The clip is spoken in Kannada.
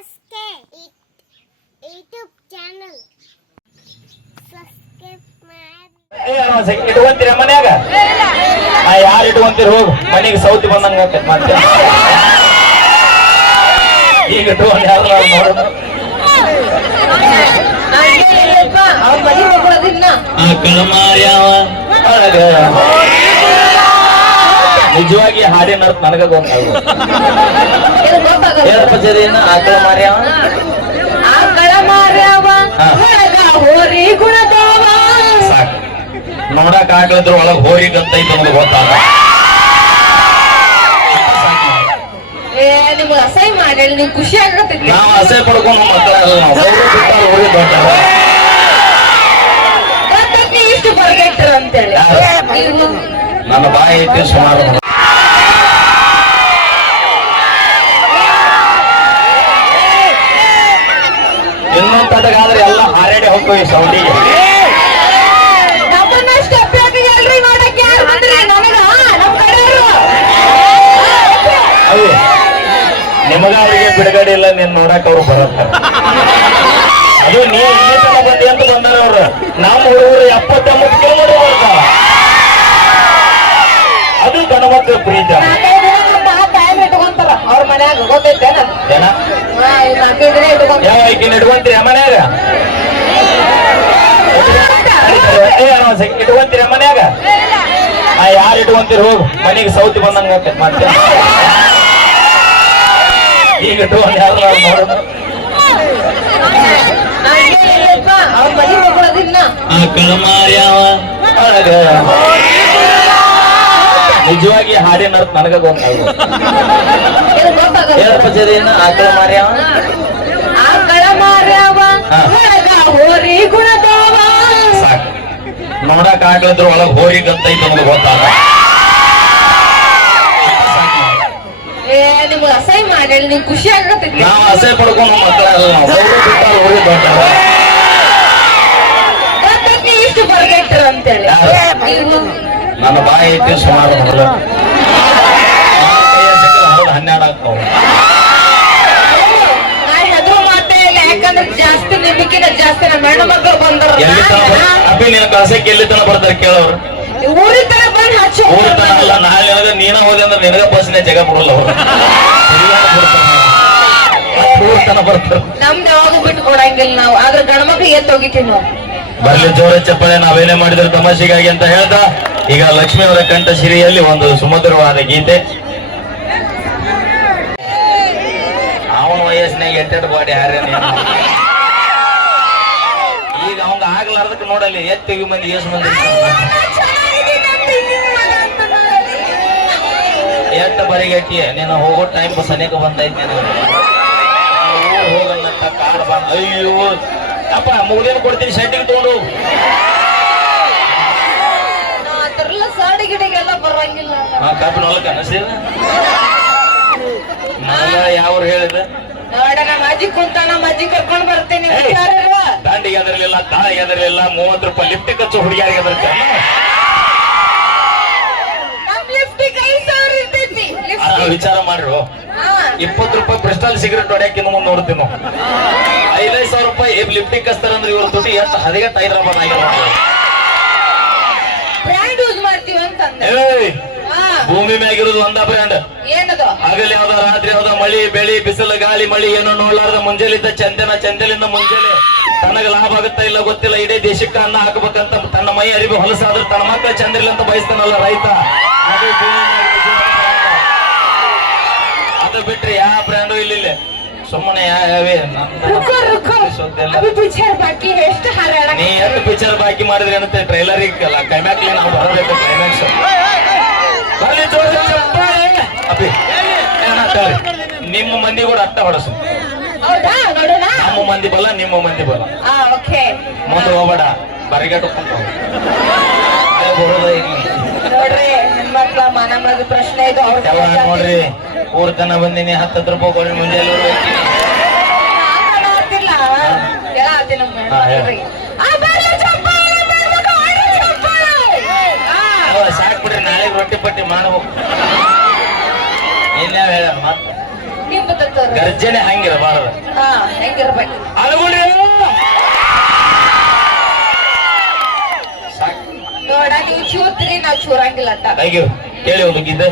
SK YouTube ಚಾನಲ್ ಸಬ್ಸ್ಕ್ರೈಬ್ ಮಾಡಿ. ಇಟ್ಕೊಂತೀರ ಮನ್ಯಾಗ ಯಾರು ಇಟ್ಕೊಂತೀರ ಹೋಗು ಮನೆಗೆ ಸೌತಿ ಬಂದಂಗ ಮತ್ತೆ ಈಗ ಇಟ್ಕೊಂಡು ಯಾರು ನೋಡೋದು ನಿಜವಾಗಿ ಹಾಡಿನ ಅರ್ಥ ನನಗ ಗೊತ್ತಾಗ ಆಕಳ ಮಾರ್ಯಾವ ಸಾಕು ನೋಡಕ್ ಆಗ್ಲದ್ರ ಒಳಗ್ ಹೋರಿಗಂತ ಐತೆ ನಮ್ಗೆ ಗೊತ್ತಾಗ ನಿಮ್ಗೆ ಅಸಹ್ಯ ಮಾಡಿ ನಿಮ್ಗೆ ಖುಷಿ ಆಗತ್ತೈತಿ. ನಾವು ಅಸಹ್ಯ ಪಡ್ಕೊಂಡು ಮಕ್ಕಳಲ್ಲ ನಾವು ಹೋರಿ ದೊಡ್ಡ ಇಷ್ಟು ಬರ್ಗೆಟ್ರ ಅಂತೇಳಿ ನನ್ನ ಬಾಯಿ ಐತಿ ಸುಮಾರು ಇನ್ನೊಂದು ತಟಗಾದ್ರೆ ಎಲ್ಲ ಹಾರಾಡಿ ಹೋಗ್ತೀವಿ ಸೌಂಡಿಗೆ ನಿಮಗ ಅವರಿಗೆ ಬಿಡುಗಡೆ ಇಲ್ಲ ನೀನ್ ನೋಡಕ್ ಅವ್ರು ಬರತ್ತ ಅದು ನೀ ಇಲ್ಲಿ ತನ ಬಂದಿ ಅಂತ ಬಂದಾರ ಅವ್ರು ನಮ್ಮ ಹುಡುಗರು 70-80 ಕಿಲೋಮೀಟರ್ ಬರ್ತಾವ ಅದು ಗಣಮಕ್ಕಳ ಪ್ರೀತಿ ಅವ್ರ ಮನ್ಯಾಗ ಗೊತ್ತೈತೇನ ಏನ ಯಾವ ಐಕಿನ ಇಟ್ಕೊಂತೀರಿ ಮನ್ಯಾಗ ಇಟ್ಕೊಂತೀರಿ ಮನ್ಯಾಗ ಯಾರು ಇಟ್ಕೊಂತೀರಿ ಹೋಗು ಮನೆಗೆ ಸೌತಿ ಬಂದಂಗ ಮತ್ತೆ ಈಗ ಇಟ್ಕೊಂಡು ಯಾರು ನೋಡೋದು ಅವ್ರ ಮನೆ ಹೋಗೋದಿಲ್ಲ ನಿಜವಾಗಿ ಹಾಡಿನ ಅರ್ಥ ನನಗ ಗೊತ್ತಾಗ ಆಕಳ ಮಾರ್ಯಾವ ಸಾಕು ನೋಡಕ್ ಆಗ್ಲದ್ರ ಒಳಗ್ ಹೋರಿಗಂತ ಐತೆ ನಮ್ಗೆ ಗೊತ್ತಾಗ ನಿಮ್ಗೆ ಅಸಹ್ಯ ಮಾಡಿ ನಿಮ್ಗೆ ಖುಷಿ ಆಗತ್ತೈತಿ. ನಾವು ಅಸಹ್ಯ ಪಡ್ಕೊಂಡು ಮಕ್ಕಳಲ್ಲ ನಾವು ಹೋರಿ ದೊಡ್ಡ ಇಷ್ಟು ಬರ್ಗೆಟ್ರ ಅಂತೇಳಿ ನನ್ನ ಬಾಯಿ ಐತಿ ಸುಮಾರು 12 ಆಗ್ತಾವ ನಾ ಹೆದ್ರು ಮಾತೇ ಇಲ್ಲ ಯಾಕಂದ್ರೆ ಜಾಸ್ತಿ ನಿಮ್ಗಿಂತ ಜಾಸ್ತಿ ನಮ್ಮ ಹೆಣ್ಣು ಮಕ್ಕಳು ಬಂದರು ಎಲ್ಲಿ ತನ ಅಪ್ಪಿ ನಿನ್ನ ಕಳ್ಸಕ್ಕೆ ಎಲ್ಲಿ ತನ ಬರ್ತಾರೆ ಕೇಳೋರು ಊರಿ ತರ ಬಂದು ಹಚ್ಚಿ ಊರ ತನ ಅಲ್ಲ ನಾಳೆ ನೀನ ಹೋದೆ ಅಂದ್ರೆ ನಿನಗ ಬಸ್ನೇ ಜಗ ಬಿಡಲ್ಲ ಅವ್ರು ಊರ ತನ ಬರ್ತಾರೆ ನಮ್ದು ಯಾವಾಗ ಬಿಟ್ಟು ಕೊಡಂಗಿಲ್ಲ ನಾವು ಆದ್ರೆ ಗಂಡ ಮಕ್ಳಿಗೆ ಎತ್ತು ಹೋಗಿತೀವಿ ನಾವು ಬರ್ಲಿ ಜೋರ ಚಪ್ಪಳೆ ನಾವೇನೇ ಮಾಡಿದ್ರೆ ತಮಾಷೆಗಾಗಿ ಅಂತ ಹೇಳ್ತಾ ಈಗ ಲಕ್ಷ್ಮಿ ಅವರ ಕಂಠ ಸಿರಿಯಲ್ಲಿ ಒಂದು ಸುಮಧುರವಾದ ಗೀತೆ ಅವನ ವಯಸ್ಸಿನಾಗ ಎಟ್ಟೆಟ್ಟು ಬಾಡಿ ಹಾರ್ಯ ಈಗ ಅವಂಗ ಆಗ್ಲಾರ್ದಕ್ಕೆ ನೋಡಲಿ ಎತ್ತಿಗೆ ಮಂದಿ ಎಷ್ಟು ಮಂದಿ ಎತ್ತ ಬರಿಗಟ್ಟಿಯ ನೀನು ಹೋಗೋ ಟೈಮ್ ಸನೇಕ ಬಂದೈತಿ ಹೋಗನ್ನಂತ ಕಾರ್ ಬಂದ ಅಯ್ಯೋ ಅಪ್ಪ ಮುಗಿದೇನು ಕೊಡ್ತೀನಿ ಶೆಟ್ಟಿಗೆ ತಗೊಂಡು ಅದರೆಲ್ಲ ಸಾಡಿ ಗಿಡಿಗೆಲ್ಲ ಬರಂಗಿಲ್ಲ ಕಾಪಿನ ಹೊಲಕ್ಕ ಅನಸಿದ ಯಾವ್ರು ಹೇಳಿದ ನೋಡ ನಮ್ಮ ಅಜ್ಜಿ ಕುಂತ ನಮ್ಮ ಅಜ್ಜಿ ಕರ್ಕೊಂಡ್ ಬರ್ತೇನೆ ದಾಂಡಿಗೆ ಅದರಲಿಲ್ಲ ತಾಳಿಗೆ ಅದರಲಿಲ್ಲ 30 ರೂಪಾಯಿ ಲಿಫ್ಟ್ ಖರ್ಚು ಹುಡುಗಿಯಾರಿಗೆ ಅದರ ವಿಚಾರ ಮಾಡ್ರು 20 ರೂಪಾಯಿ ಬ್ರಿಸ್ಟಲ್ ಸಿಗರೇಟ್ ಹೊಡ್ಯಾಕಿನ್ನು ಮುಂದೆ ನೋಡ್ತೀವಿ ನಾವು 5,000 ರೂಪಾಯಿ ಲಿಫ್ಟಿಗೆ ಕಸ್ತಾರ ಅಂದ್ರೆ ಇವ್ರ ದುಡ್ಡು ಎಷ್ಟು ಹದಿಗೆಟ್ಟು ಹೈದರಾಬಾದ್ ಆಗಿರೋ ಬ್ರ್ಯಾಂಡ್ ಯೂಸ್ ಮಾಡ್ತೀವಿ ಅಂತಂದೆ ಭೂಮಿ ಮ್ಯಾಗಿರೋದು ಒಂದ ಬ್ರ್ಯಾಂಡ್ ಏನದು ಹಗಲಿ ಯಾವ್ದ ರಾತ್ರಿ ಯಾವ್ದ ಮಳಿ ಬೆಳಿ ಬಿಸಿಲು ಗಾಳಿ ಮಳಿ ಏನೋ ನೋಡ್ಲಾರ್ದ ಮುಂಜಾಲಿದ್ದ ಚಂದಲಿಂದ ಮುಂಜಾನೆ ತನಗ ಲಾಭ ಆಗುತ್ತಾ ಇಲ್ಲ ಗೊತ್ತಿಲ್ಲ ಇಡೀ ದೇಶಕ್ಕೆ ಅನ್ನ ಹಾಕಬೇಕಂತ ತನ್ನ ಮೈ ಅರಿವಿ ಹೊಲಸಾದ್ರೆ ತನ್ನ ಮಕ್ಕಳ ಚಂದ್ರಿಲ್ಲ ಅಂತ ಬಯಸ್ತಾನಲ್ಲ ರೈತ ಅದು ಬಿಟ್ರೆ ಯಾವ ಬ್ರ್ಯಾಂಡು ಇಲ್ಲ ಸುಮ್ಮನೆ ಯಾವೇ ನೀ ಎಷ್ಟು ಪಿಕ್ಚರ್ ಬಾಕಿ ಮಾಡಿದ್ರಿ ಅಂತ ಟ್ರೈಲರಿಗೆ ಅಲ್ಲ ಕ್ಲೈಮ್ಯಾಕ್ಸ್ ನಾವು ಬರಬೇಕು ಕ್ಲೈಮ್ಯಾಕ್ಸ್ ನಿಮ್ಮ ಮಂದಿ ಕೂಡ ಅಟ್ಟ ಹೊಡಸು ನಮ್ಮ ಮಂದಿ ಬಲ್ಲ ನಿಮ್ಮ ಮಂದಿ ಬಲ್ಲ ಮುಂದೆ ಹೋಗ್ಬೇಡ ಬರಿಗಟ್ಟು ಪ್ರಶ್ನೆ ಇದು ನೋಡ್ರಿ ಊರ್ ತನ ಬಂದಿನಿ 10 ರೂಪಾಯಿ ಕೊಡಿ ಮುಂಜಾನೆ ಸಾಕ್ ಬಿಡ್ರಿ ನಾಳೆ ರೊಟ್ಟಿ ಪಟ್ಟಿ ಮಾಡ್ಬೇಕು ಇನ್ಯಾವ ಹೇಳ ಮತ್ತ ಗರ್ಜನೆ ಹಂಗಿರಬಾರದು ಚೂರಂಗಿರ್ಬೇಕು. ಅನುಗುಣ್ರಿ ನೋಡ ನೀವು ಚೂತ್ರಿ ನಾವ್ ಚೂರಂಗಿಲ್ಲ ಅಂತ. Thank you. ಕೇಳಿ ಒಂದು ಗೀತೆ